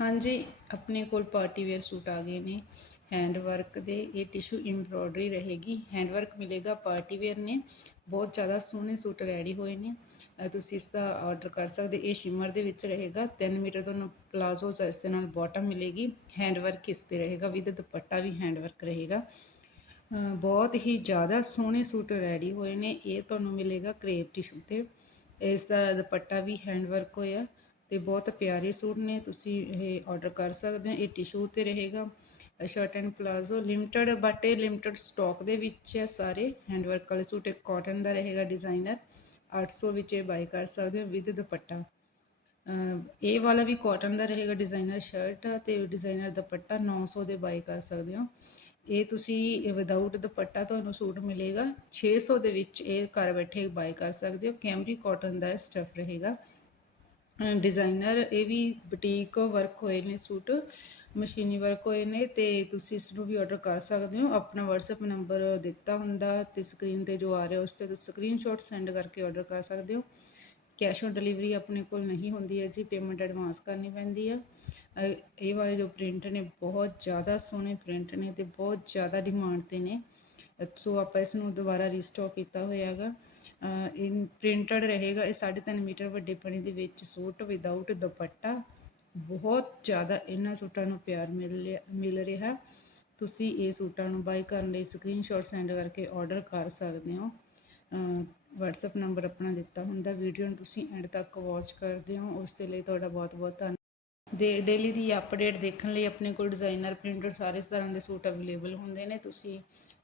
ਹਾਂਜੀ, ਆਪਣੇ ਕੋਲ ਪਾਰਟੀ ਵੇਅਰ ਸੂਟ ਆ ਗਏ ਨੇ। ਹੈਂਡ ਵਰਕ ਦੇ, ਇਹ ਟਿਸ਼ੂ ਐਮਬ੍ਰੋਇਡਰੀ ਰਹੇਗੀ। ਹੈਂਡ ਵਰਕ ਮਿਲੇਗਾ ਪਾਰਟੀ ਵੇਅਰ ਨੇ। ਬਹੁਤ ਜ਼ਿਆਦਾ ਸੋਹਣੇ ਸੂਟ ਰੈਡੀ ਹੋਏ ਨੇ। ਤੁਸੀਂ ਇਸ ਦਾ ਆਰਡਰ ਕਰ ਸਕਦੇ ਇਹ ਸ਼ਿਮਰ ਦੇ ਵਿੱਚ ਰਹੇਗਾ। 3 ਮੀਟਰ ਤੁਹਾਨੂੰ ਪਲਾਜ਼ੋ ਇਸ ਦੇ ਨਾਲ ਬਾਟਮ ਮਿਲੇਗੀ। ਹੈਂਡ ਵਰਕ ਇਸ ਤੇ ਰਹੇਗਾ। ਵਿਦ ਦੁਪੱਟਾ ਵੀ ਹੈਂਡ ਵਰਕ ਰਹੇਗਾ ਬਹੁਤ ਹੀ ਜ਼ਿਆਦਾ ਸੋਹਣੇ ਸੂਟ ਰੈਡੀ ਹੋਏ ਨੇ। ਇਹ ਤੁਹਾਨੂੰ ਮਿਲੇਗਾ ਕਰੇਪ ਟਿਸ਼ੂ ਤੇ। ਇਸ ਦਾ ਦੁਪੱਟਾ ਵੀ ਹੈਂਡ ਵਰਕ ਹੋਇਆ। ਤੇ ਬਹੁਤ ਪਿਆਰੇ ਸੂਟ ਨੇ, ਤੁਸੀਂ ਇਹ ਆਰਡਰ ਕਰ ਸਕਦੇ ਹੋ, ਇਹ ਟਿਸ਼ੂ ਤੇ ਰਹੇਗਾ। Shirt and palazzo limited but ਇਹ ਲਿਮਟਿਡ ਸਟਾਕ ਦੇ ਵਿੱਚ ਹੈ ਸਾਰੇ। ਹੈਂਡਵਰਕ ਵਾਲੇ ਸੂਟ, ਇੱਕ ਕਾਟਨ ਦਾ ਰਹੇਗਾ ਡਿਜ਼ਾਈਨਰ 800 ਵਿੱਚ ਇਹ ਬਾਈ ਕਰ ਸਕਦੇ ਹੋ ਵਿਦ ਦੁਪੱਟਾ। ਇਹ ਵਾਲਾ ਵੀ ਕਾਟਨ ਦਾ ਰਹੇਗਾ ਡਿਜ਼ਾਈਨਰ ਸ਼ਰਟ ਤੇ ਡਿਜ਼ਾਈਨਰ ਦੁਪੱਟਾ 900 ਦੇ ਬਾਈ ਕਰ ਸਕਦੇ ਹੋ। ਇਹ ਤੁਸੀਂ ਵਿਦਆਊਟ ਦੁਪੱਟਾ ਤੁਹਾਨੂੰ ਸੂਟ ਮਿਲੇਗਾ। 600 ਦੇ ਵਿੱਚ ਇਹ ਘਰ ਬੈਠੇ ਬਾਈ ਕਰ ਸਕਦੇ ਹੋ। ਕੈਮਰੀ ਕਾਟਨ ਦਾ ਸਟਫ ਰਹੇਗਾ। ਡਿਜ਼ਾਈਨਰ ਇਹ ਵੀ ਬੁਟੀਕ ਵਰਕ ਹੋਏ ਨੇ, ਸੂਟ, ਮਸ਼ੀਨੀ ਵਰਕ ਹੋਏ ਨੇ ਤੇ ਤੁਸੀਂ ਇਸ ਨੂੰ ਵੀ ਆਰਡਰ ਕਰ ਸਕਦੇ ਹੋ। ਆਪਣਾ WhatsApp ਨੰਬਰ ਦਿੱਤਾ ਹੁੰਦਾ ਤੇ ਸਕਰੀਨ ਤੇ ਜੋ ਆ ਰਿਹਾ ਉਸ ਤੇ ਤੁਸੀਂ ਸਕਰੀਨਸ਼ਾਟ ਸੈਂਡ ਕਰਕੇ ਆਰਡਰ ਕਰ ਸਕਦੇ ਹੋ। ਕੈਸ਼ ਔਨ ਡਿਲੀਵਰੀ ਆਪਣੇ ਕੋਲ ਨਹੀਂ ਹੁੰਦੀ ਹੈ ਜੀ ਪੇਮੈਂਟ ਐਡਵਾਂਸ ਕਰਨੀ ਪੈਂਦੀ ਆ। ਅਹ ਇਹ ਵਾਲੇ ਜੋ ਪ੍ਰਿੰਟ ਨੇ, ਬਹੁਤ ਜ਼ਿਆਦਾ ਸੋਹਣੇ ਪ੍ਰਿੰਟ ਨੇ ਤੇ ਬਹੁਤ ਜ਼ਿਆਦਾ ਡਿਮਾਂਡ ਤੇ ਨੇ। ਸੋ ਆਪਾਂ ਇਸ ਨੂੰ ਦੁਬਾਰਾ ਰੀਸਟਾਕ ਕੀਤਾ ਹੋਇਆ ਹੈਗਾ। ਪ੍ਰਿੰਟਡ ਰਹੇਗਾ। ਇਹ 3.5 ਮੀਟਰ ਵੱਡੇ ਪਣੀ ਦੇ ਵਿੱਚ ਸੂਟ ਵਿਦਆਊਟ ਦੁਪੱਟਾ। ਬਹੁਤ ਜ਼ਿਆਦਾ ਇਹਨਾਂ ਸੂਟਾਂ ਨੂੰ ਪਿਆਰ ਮਿਲ ਰਿਹਾ ਮਿਲ ਰਿਹਾ। ਤੁਸੀਂ ਇਹ ਸੂਟਾਂ ਨੂੰ ਬਾਈ ਕਰਨ ਲਈ ਸਕਰੀਨਸ਼ਾਟ ਸੈਂਡ ਕਰਕੇ ਆਰਡਰ ਕਰ ਸਕਦੇ ਹੋ। WhatsApp ਨੰਬਰ ਆਪਣਾ ਦਿੱਤਾ ਹੁੰਦਾ। ਵੀਡੀਓ ਨੂੰ ਤੁਸੀਂ ਐਂਡ ਤੱਕ ਵਾਚ ਕਰਦੇ ਹੋ। ਉਸ ਦੇ ਲਈ ਤੁਹਾਡਾ ਬਹੁਤ ਬਹੁਤ ਧੰਨਵਾਦ। ਦੇ ਡੇਲੀ ਦੀ ਅਪਡੇਟ ਦੇਖਣ ਲਈ ਆਪਣੇ ਕੋਲ ਡਿਜ਼ਾਈਨਰ ਪ੍ਰਿੰਟਡ ਸਾਰੇ ਤਰ੍ਹਾਂ ਦੇ ਸੂਟ ਅਵੇਲੇਬਲ ਹੁੰਦੇ ਨੇ। ਤੁਸੀਂ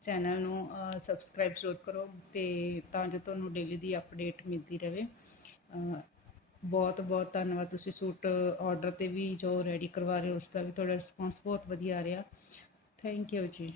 ਚੈਨਲ ਨੂੰ ਸਬਸਕ੍ਰਾਈਬ ਜ਼ਰੂਰ ਕਰੋ ਤੇ ਤਾਂ ਜੋ ਤੁਹਾਨੂੰ ਡੇਲੀ ਦੀ ਅਪਡੇਟ ਮਿਲਦੀ ਰਹੇ। ਬਹੁਤ ਬਹੁਤ ਧੰਨਵਾਦ। ਤੁਸੀਂ ਸੂਟ ਆਰਡਰ ਤੇ ਵੀ ਜੋ ਰੈਡੀ ਕਰਵਾ ਰਹੇ ਹੋ ਉਸ ਦਾ ਵੀ ਤੁਹਾਡਾ ਰਿਸਪੌਂਸ ਬਹੁਤ ਵਧੀਆ ਆ ਰਿਹਾ। ਥੈਂਕ ਯੂ ਜੀ।